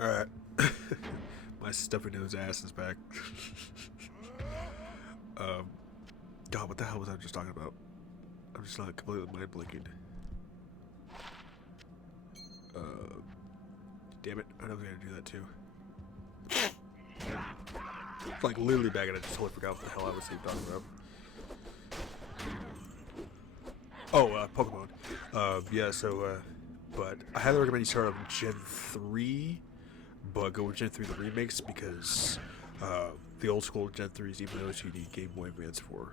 Alright. My stuffy nose ass is back. um, God, what the hell was I just talking about? I'm just like completely mind blinking. Damn it, I know I was gonna do that too. Like literally back and I just totally forgot what the hell I was talking about. Oh, Pokemon. Yeah, so, but I highly recommend you start on Gen 3, but go with Gen 3 the remakes because, the old school Gen 3s, even though you need Game Boy Advance for.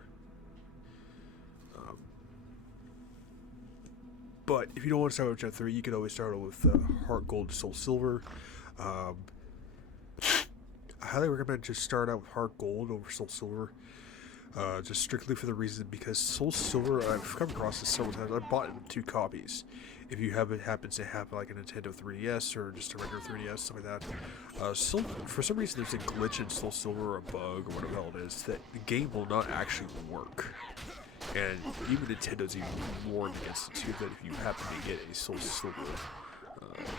But if you don't want to start with Gen 3, you can always start with Heart Gold, Soul Silver. Um, I highly recommend just start out with Heart Gold over Soul Silver. Just strictly for the reason because Soul Silver, I've come across this several times. I bought it in 2 copies. If you have it happens to have like a Nintendo 3DS or just a regular 3DS, something like that. For some reason, there's a glitch in Soul Silver or a bug or whatever the hell it is that the game will not actually work. And even Nintendo's even warned against it too, that if you happen to get a Soul Silver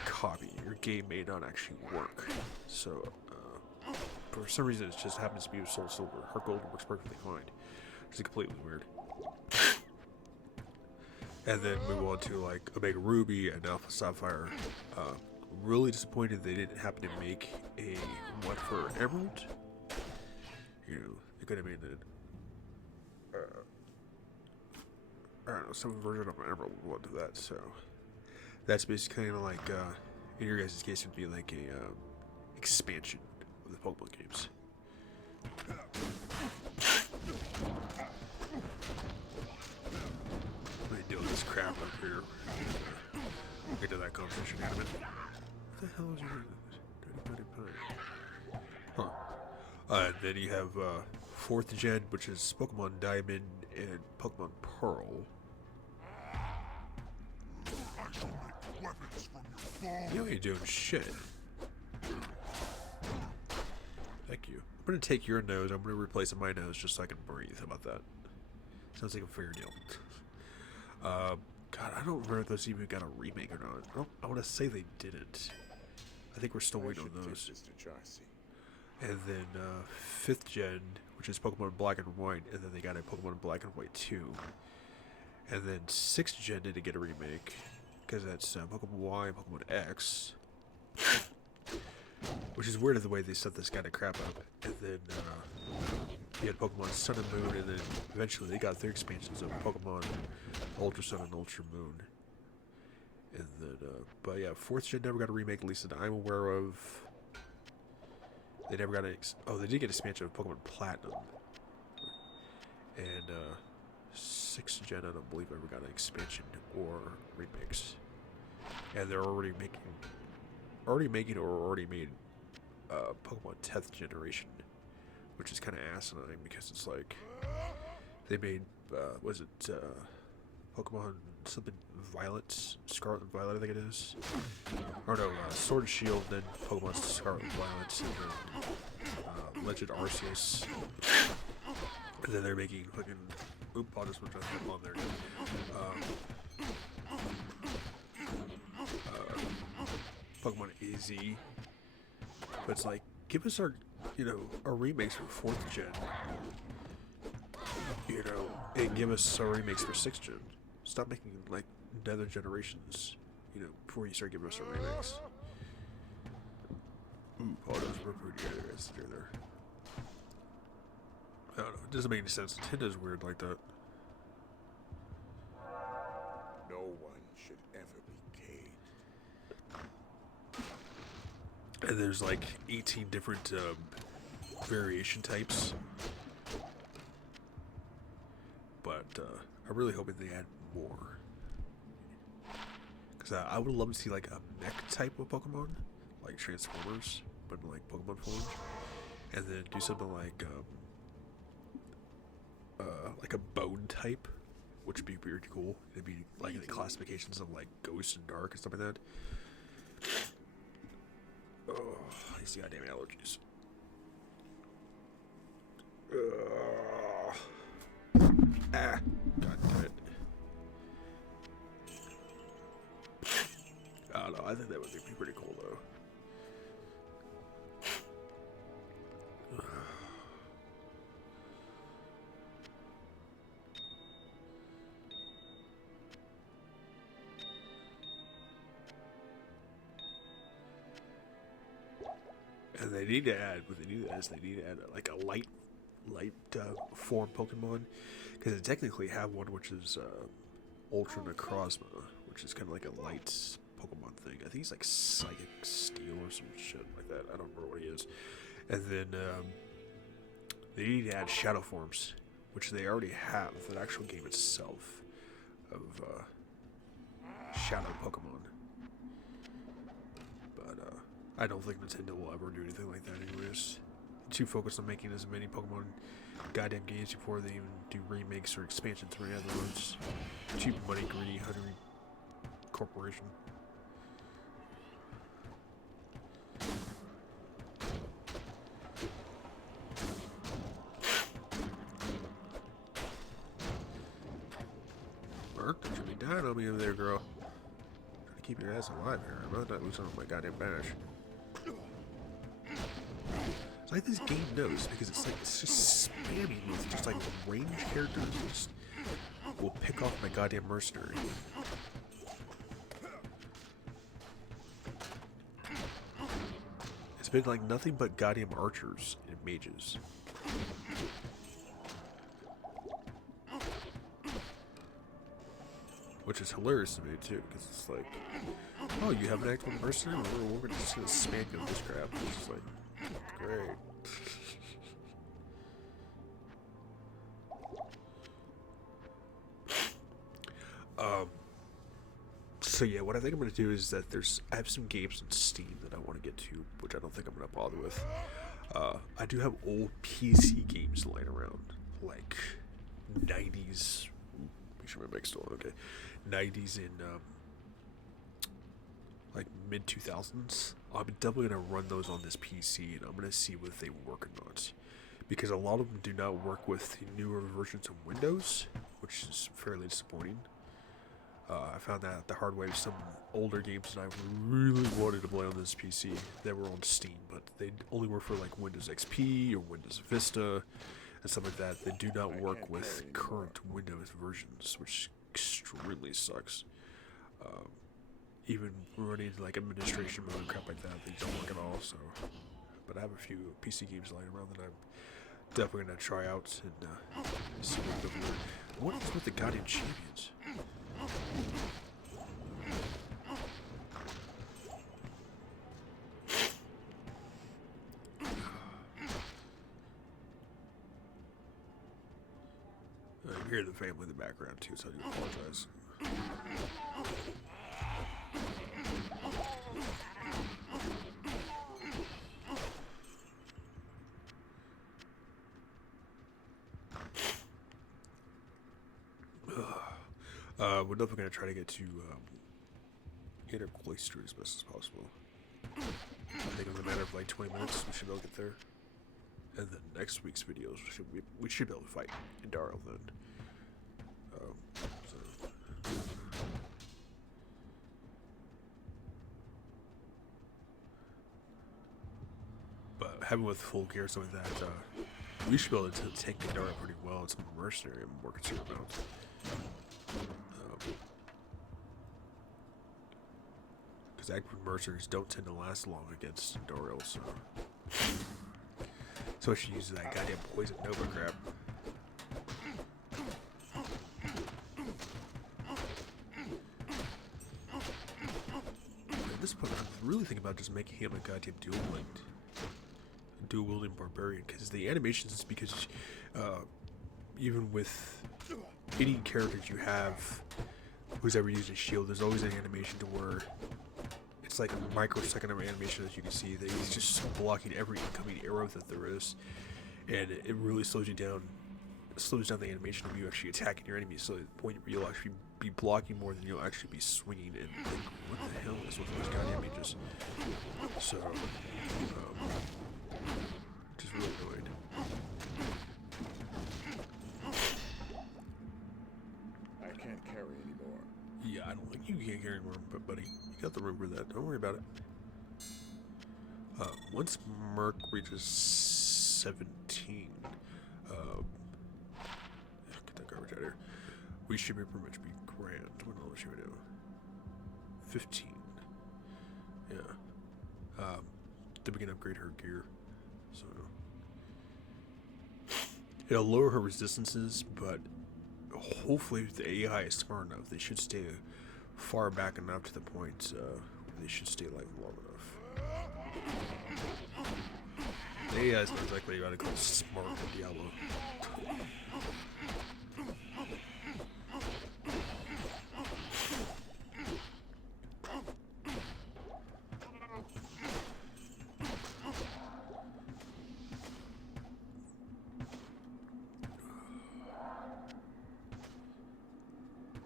copy, your game may not actually work. So, for some reason, it just happens to be with Soul Silver. Heart Gold works perfectly fine. Which is completely weird. And then move on to like Omega Ruby and Alpha Sapphire. Really disappointed they didn't happen to make a one for Emerald. You know, they could have made it. I don't know, some version of Emerald will do that. So that's basically kind of like, in your guys' case, would be like a expansion of the Pokemon games. What are you doing this crap up here? Get to that competition in a minute. What the hell is your... Huh. And then you have 4th gen, which is Pokemon Diamond and Pokemon Pearl. You ain't doing shit. Thank you. I'm gonna take your nose, I'm gonna replace it with my nose just so I can breathe. How about that? Sounds like a fair deal. God, I don't remember if those even got a remake or not. I want to say they didn't. I think we're still waiting on those. And then 5th gen, which is Pokemon Black and White, and then they got a Pokemon Black and White 2. And then 6th gen didn't get a remake, because that's Pokemon Y and Pokemon X. Which is weird of the way they set this kind of crap up. And then you had Pokemon Sun and Moon, and then eventually they got their expansions of Pokemon Ultra Sun and Ultra Moon. And then, but yeah, 4th gen never got a remake, at least that I'm aware of. They never got they did get an expansion of Pokemon Platinum. And 6th gen, I don't believe ever got an expansion or remakes. And they're already made Pokemon 10th generation, which is kind of asinine because it's like they made was it Pokemon something Violet, Scarlet and Violet, I think it is. Or no, Sword and Shield, then Pokemon Scarlet and Violet, and then Legend Arceus. And then they're making fucking... Oop, I'll just put that on there. Pokemon AZ. But it's like, give us our, our remakes for 4th gen. And give us our remakes for 6th gen. Stop making, like, other generations, before you start giving us our remakes. Ooh, oh, those were pretty good guys there. I don't know, it doesn't make any sense. Nintendo's weird like that. No one should ever be caged. And there's like 18 different variation types. But I'm really hoping they add more. Because I would love to see like a mech type of Pokemon, like Transformers, but in like Pokemon form. And then do something like a bone type, which would be pretty cool. It'd be like the classifications of like Ghost and Dark and stuff like that. Oh, these goddamn allergies. God damn it. I don't know, I think that would be pretty cool though. And they need to add, what they need to add is they need to add like a light form Pokemon, because they technically have one which is Ultra Necrozma, which is kind of like a light Pokemon thing. I think he's like Psychic Steel or some shit like that. I don't remember what he is. And then they need to add Shadow forms, which they already have in the actual game itself of Shadow Pokemon. But I don't think Nintendo will ever do anything like that anyways. They're too focused on making as many Pokemon goddamn games before they even do remakes or expansions or any other ones. Cheap money, greedy, hungry corporation. Merc, don't you be dying on me over there, girl. Trying to keep your ass alive here. I'm not losing on my goddamn bash. It's like this game knows, because it's just spammy with just like range characters just will pick off my goddamn mercenary. It's been like nothing but goddamn archers and mages. Which is hilarious to me too, because it's like, oh, you have an actual mercenary? We're just gonna spam you with this crap. It's just like, great. So yeah, what I think I'm gonna do is that I have some games on Steam that I want to get to, which I don't think I'm gonna bother with. I do have old PC games lying around, like 90s. Make sure my mic's still on. Okay, 90s and like mid 2000s. I'm definitely gonna run those on this PC, and I'm gonna see what they work or not, because a lot of them do not work with the newer versions of Windows, which is fairly disappointing. I found that the hard way with some older games that I really wanted to play on this PC that were on Steam, but they only work for like Windows XP or Windows Vista and stuff like that. They do not work with current Windows versions, which extremely sucks. Even running like administration mode and crap like that, they don't work at all. So, but I have a few PC games lying around that I'm definitely gonna try out and see what they're doing. What is with the goddamn champions? You hear the family in the background too, so I do apologize. We're definitely going to try to get to Intercloister as best as possible. I think in a matter of like 20 minutes, we should be able to get there. And then next week's videos, we should be able to fight in Darl then. But having with full gear or something like that, we should be able to take the Darl pretty well. It's a mercenary I'm more concerned about. Because active mercenaries don't tend to last long against Doriel, so she uses that goddamn poison Nova crap. At this point, I'm really thinking about just making him a goddamn dual wielding barbarian, because the animations, because even with any characters you have who's ever used a shield, there's always an animation to where it's like a microsecond of animation, as you can see, that he's just blocking every incoming arrow that there is, and it really slows you down. It slows down the animation of you actually attacking your enemy, so at the point where you'll actually be blocking more than you'll actually be swinging. And like, what the hell is with those goddamn mages? So, just really annoyed. I can't carry anymore. Yeah, I don't think you can't carry anymore, but buddy, you got the room for that. Don't worry about it. Once Merc reaches 17, get that garbage out of here. We should be pretty much be grand. What level should we do? 15. Yeah. then we can upgrade her gear. So it'll lower her resistances, but hopefully if the AI is smart enough, they should stay far back enough to the point where they should stay like long enough. The AI is not exactly what I call smart in Diablo.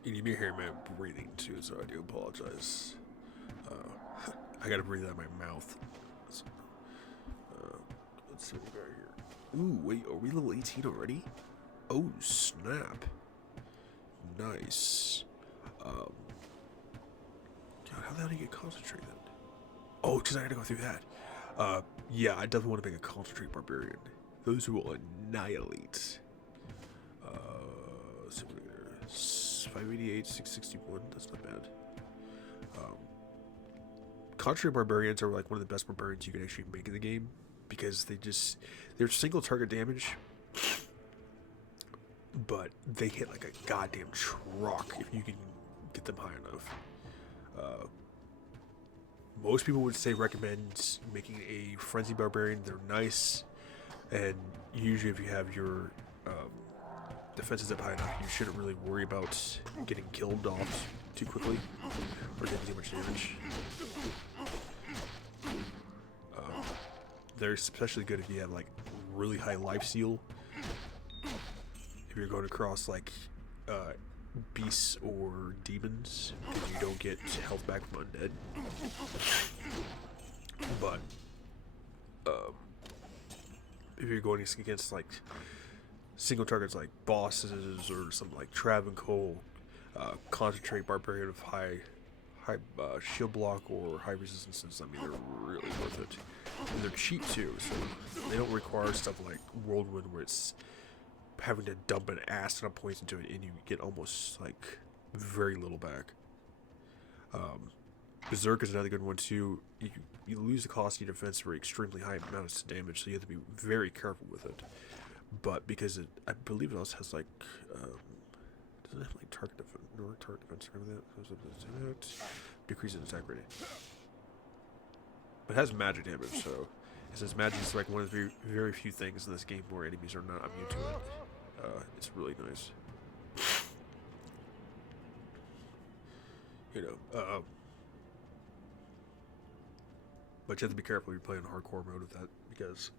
You may hear my breathing too, so I do apologize. I gotta breathe out of my mouth. So, let's see what we got here. Ooh, wait, are we level 18 already? Oh, snap. Nice. God, how the hell do you get concentrated? Oh, because I had to go through that. Yeah, I definitely want to make a concentrate barbarian. Those who will annihilate. So 588, 661, that's not bad. Concentrate barbarians are like one of the best barbarians you can actually make in the game, because they're single target damage, but they hit like a goddamn truck if you can get them high enough. Most people would say recommend making a frenzy barbarian. They're nice, and usually if you have your defenses up high enough, you shouldn't really worry about getting killed off too quickly or getting too much damage. They're especially good if you have like really high life steal. If you're going across like beasts or demons, because you don't get health back from undead. But if you're going against like single targets like bosses or something like Travancore, concentrate barbarian of high shield block or high resistances, I mean, they're really worth it. And they're cheap too, so they don't require stuff like Whirlwind where it's having to dump an ass ton of points into it and you get almost like very little back. Berserk is another good one too. You lose the cost of your defense for extremely high amounts of damage, so you have to be very careful with it. But because I believe it also has like, doesn't it have like target defense or that? Decreases attack rating. But it has magic damage, so it says magic is like one of the very few things in this game where enemies are not immune to it. It's really nice. But you have to be careful if you're playing hardcore mode with that, because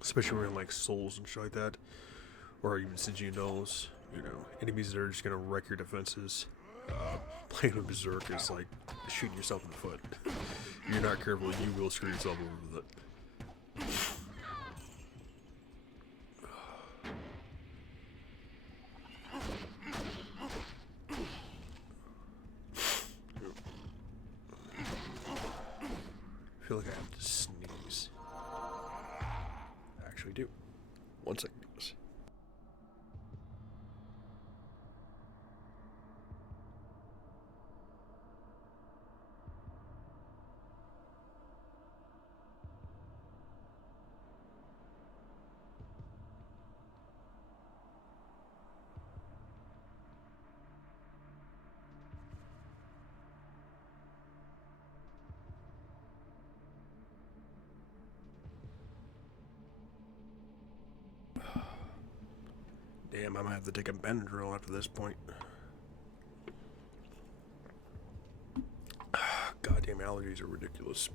especially when you're in like souls and shit like that, or even Sinji knows, enemies that are just gonna wreck your defenses. Playing with Berserk is like shooting yourself in the foot. If you're not careful, you will screw yourself over with it. I feel like I have to sneeze. I actually do. 1 second, guys. Damn, I might have to take a Benadryl after this point. Goddamn allergies are ridiculous.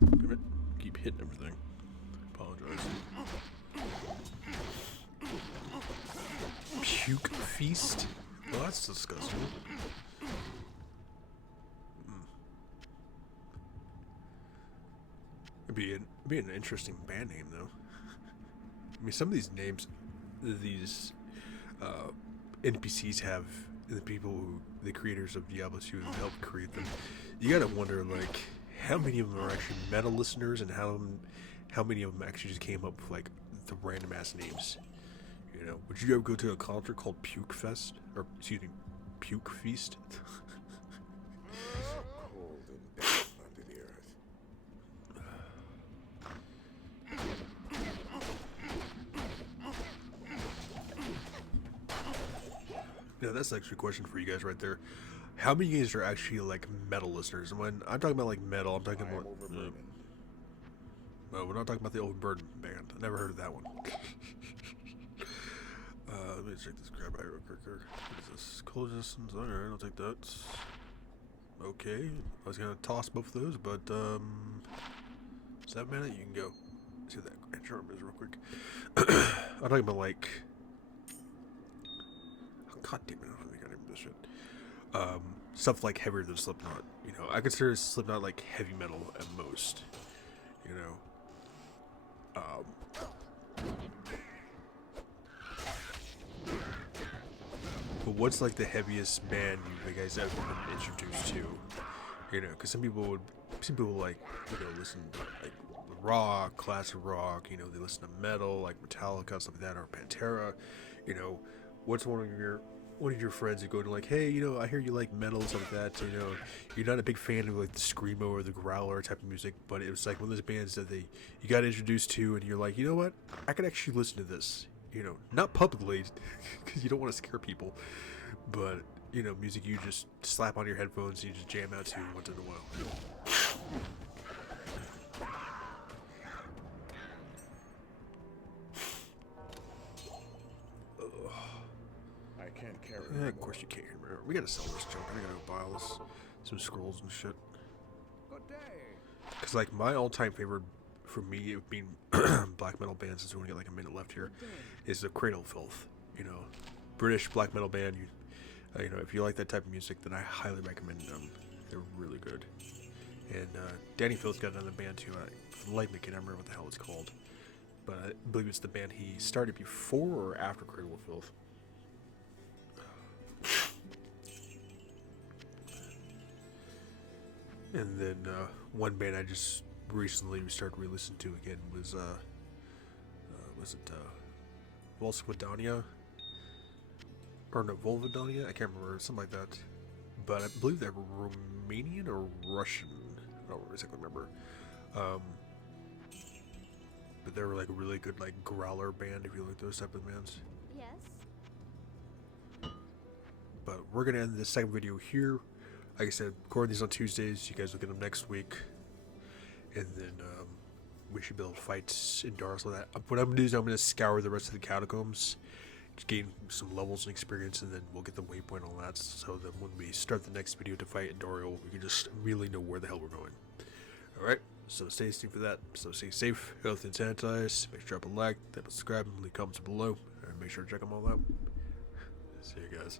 Damn it. Keep hitting everything. Apologize. Puke feast? Well, that's disgusting. It'd be an interesting band name, though. I mean, some of these names, these NPCs have the the creators of Diablo 2 have helped create them. You gotta wonder, like, how many of them are actually meta listeners, and how many of them actually just came up with like the random ass names. You know, would you ever go to a concert called Puke Fest? Or, excuse me, Puke Feast? Cold and damp under the earth. Yeah, that's actually a question for you guys right there. How many of you guys are actually like metal listeners? And when I'm talking about like metal, I'm talking about. No, we're not talking about the Overburden band. I never heard of that one. Let me check this grab right real quick here. What is this? Cold resistance. Alright, I'll take that. Okay. I was gonna toss both of those, but is that mana? You can go. See what that charm is real quick. I'm talking about like. Oh, God damn it! I don't think I remember this shit. Stuff like heavier than Slipknot. You know, I consider Slipknot like heavy metal at most. You know. But what's like the heaviest band you guys ever been introduced to? You know, because some people like, you know, listen to like rock, classic rock. You know, they listen to metal like Metallica, stuff like that, or Pantera. You know, what's one of your friends that go to like, hey, you know, I hear you like metal and stuff like that. So, you know, you're not a big fan of like the screamo or the growler type of music, but it was like one of those bands that you got introduced to, and you're like, you know what, I could actually listen to this. You know, not publicly, because you don't want to scare people, but you know, music you just slap on your headphones and you just jam out to once in a while. I can't carry Yeah, of course you can't. We gotta sell this junk. I gotta go buy all this, some scrolls and shit. Good day. Cause like my all-time favorite, for me, it being black metal bands, since we only got like a minute left here, is the Cradle Filth. You know, British black metal band. You know, if you like that type of music, then I highly recommend them. They're really good. And Danny Filth's got another band too. For the life of me, I can't remember what the hell it's called, but I believe it's the band he started before or after Cradle Filth. And then one band I just recently started re-listening to again was it Volsquidania? Or no, Volvodania? I can't remember, something like that. But I believe they're Romanian or Russian. I don't exactly remember. But they were like a really good like growler band if you like those type of bands. Yes. But we're gonna end this second video here. Like I said, recording these on Tuesdays. You guys will get them next week, and then we should be able to fight in Dark. So that what I'm gonna do is I'm gonna scour the rest of the catacombs, just gain some levels and experience, and then we'll get the waypoint on that. So that when we start the next video to fight Endorial, we can just really know where the hell we're going. All right. So stay tuned for that. So stay safe, healthy, and sanitized. Make sure to drop a like, then subscribe, and leave comments below, and make sure to check them all out. See you guys.